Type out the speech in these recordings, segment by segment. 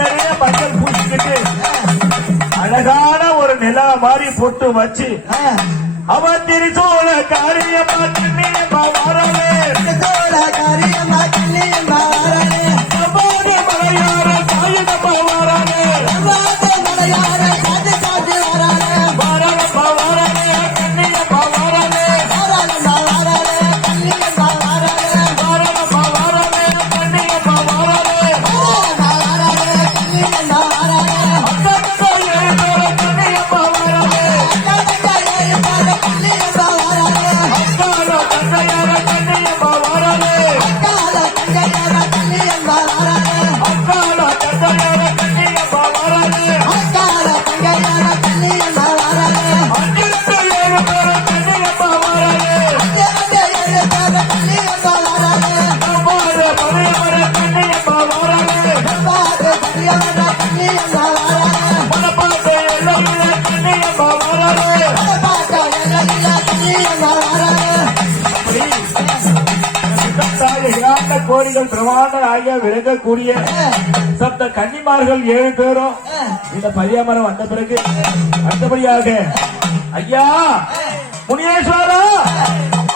நிறைய மஞ்சள் பூசிக்கிட்டு அழகான ஒரு நிலா மாதிரி பொட்டு வச்சு அவன் திருச்சோழ காரியமா கண்ணியம்மா வாரவே காரியமா கண்ணியம்மா வாரவே மலையார சாயுதப்பா வாரானே மலையார காது காது வாரானே வாரப்பா வாரானே கண்ணியம்மா வாரானே வாரானம்மா வாரானே கண்ணியம்மா வாரானே வாரப்பா வாரானே கண்ணியம்மா வாரானே வாரானே கண்ணியம்மா வாரானே அக்கா கண்ணியம்மா வாரானே கண்ணியம்மா வாரானே அக்கால தந்தையார கண்ணியம்மா வாரானே கால கண்ணியம்மா கண்ணியம்மா வாரானே அக்கால தந்தையார கண்ணியம்மா வாரானே கால கண்ணியம்மா கண்ணியம்மா வாரானே அங்கிருந்து ஏழு பேர கண்ணியம்மா வாரானே கண்ணியம்மா வாரானே அவ்வாறு மலையார கண்ணியம்மா வாரானே கண்ணியம்மா வாரானே மனப்பாட்டை எல்லாம் கண்ணியம்மா வாரானே கோடிகள் பிரமாண்ட ஆகிய விளங்கக்கூடிய சப்த கன்னிமார்கள் 7 பேரும் இந்த பரியாமரம் வந்த பிறகு அடுத்தபடியாக ஐயா முனியேஸ்வரா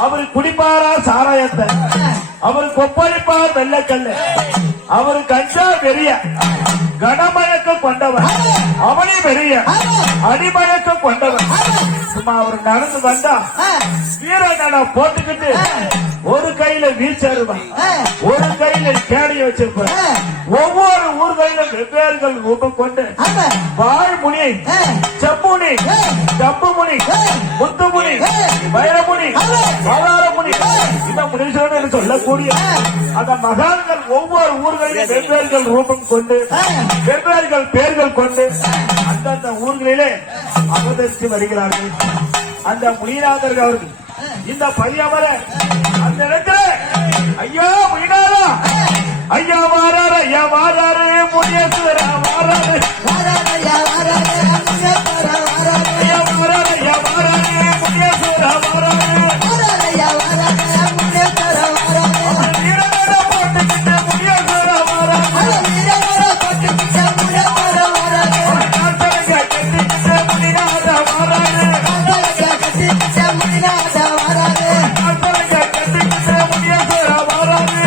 அவர் குடிப்பாரா சாராயத்தை, அவர் கொப்பளிப்பார் வெள்ளக்கல்ல, அவர் கஞ்சா வெறிய கனமயக்க கொண்டவர், அவனி வெறிய அடிமயக்க கொண்டவர். சும்மா அவர் நடந்து வந்தா வீரனை போட்டுக்கிட்டு ஒரு கையில வீழ்ச்சருவான், ஒரு கையில கேடைய வச்சிருப்பார். ஒவ்வொரு ஊர்களிலும் வெவ்வேறுகள் ரூபம் கொண்டு வாழ்முனி, செம்முனி, ஜம்புமுனி, முத்துமுனி, வைரமுனி, பாலாரமுனி, இந்த முனீஸ்வரன் என்று சொல்லக்கூடிய அந்த மகான்கள் ஒவ்வொரு ஊர்களிலும் வெவ்வேறுகள் ரூபம் கொண்டு வெவ்வேறுகள் பேர்கள் கொண்டு அந்தந்த ஊர்களிலே அவதரித்து வருகிறார்கள். அந்த முனிநாதர்கள் அவர்கள் இந்த பையமர அந்த இடத்துல ஐயா முனிநாதா ஐயா வாராரு, ஐயா வாராரு, முனியேஸ்வரா வாராரு, ஐயா வாராரு, ஐயா வாராரு, முனியேஸ்வரா வாராரு. போட்டுக்கிட்டு முனியேஸ்வரா வாராரு, கட்டிக்கிட்டு முனிநாதா வாராரு, கட்டிக்கிட்டு முனியேஸ்வரா வாராரு.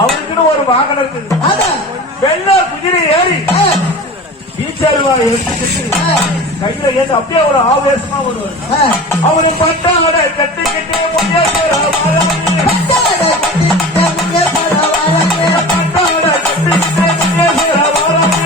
அவருக்குன்னு ஒரு வாகனம் இருக்குது. வெள்ள குதிரை ஏறி ஈச்சருவா எடுத்துக்கிட்டு கையில ஏற்று அப்படியே ஒரு ஆவேசமா வருவார். அவரு பட்டாட கட்டிக்கிட்டு முன்னேஸ்வரா வாராரு, பட்டாட கட்டிக்கிட்டு முன்னேஸ்வரா வாராரு,